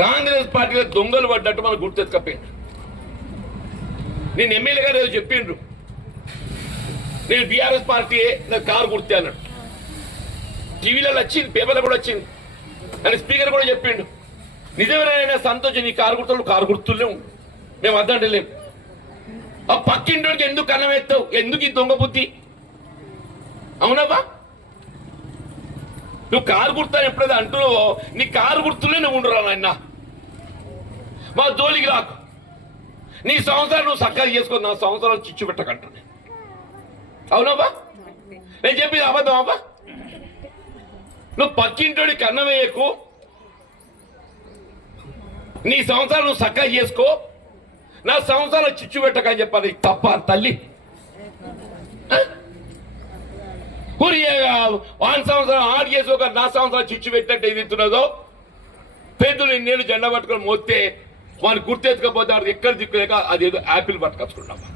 కాంగ్రెస్ పార్టీలో దొంగలు పడ్డట్టు మనకు గుర్తెత్తుకపోయింది. నేను ఎమ్మెల్యే గారు ఏదో చెప్పిండ్రు, నేను బీఆర్ఎస్ పార్టీ నాకు కారు గుర్తే అన్నాడు. టీవీలలో వచ్చింది, పేపర్లో కూడా వచ్చింది, అని స్పీకర్ కూడా చెప్పిండు. నిజమేనా సంతోషం, నీ కారు గుర్తులేము, మేము వద్దంటలేము. ఆ పక్కింటోడికి ఎందుకు అన్నం ఎత్తావు, ఎందుకు ఈ దొంగ బుద్ధి? అవునబ్బా, నువ్వు కారు గుర్తాను ఎప్పుడైతే అంటున్నావో నీ కారు గుర్తులే నువ్వు ఉండరా నాయన. మా జోలికి రాకు, నీ సంవత్సరాలు నువ్వు సక్కగా చేసుకో, నా సంవత్సరాలు చిచ్చు పెట్టకంటున్నా. అవునబ్బా, నేను చెప్పింది అబద్ధం అబ్బా. నువ్వు పక్కింటోడికి అన్నం వేయకు, నీ సంవత్సరాలు నువ్వు సక్కగా చేసుకో, నా సంవత్సరాలు చిచ్చు పెట్టకని చెప్పాలి. తప్ప తల్లి వాని సంవత్సరం ఆడు చేసుకోక నా సంవత్సరాలు చిచ్చు పెట్టినట్టు ఏది ఇస్తున్నదో, పెద్దలు నేను జెండా పట్టుకొని మోస్తే వాడిని గుర్తెత్తుకపోతే ఎక్కడ దిక్కులేక అదేదో యాపిల్ పట్టుకొచ్చుకున్నాం.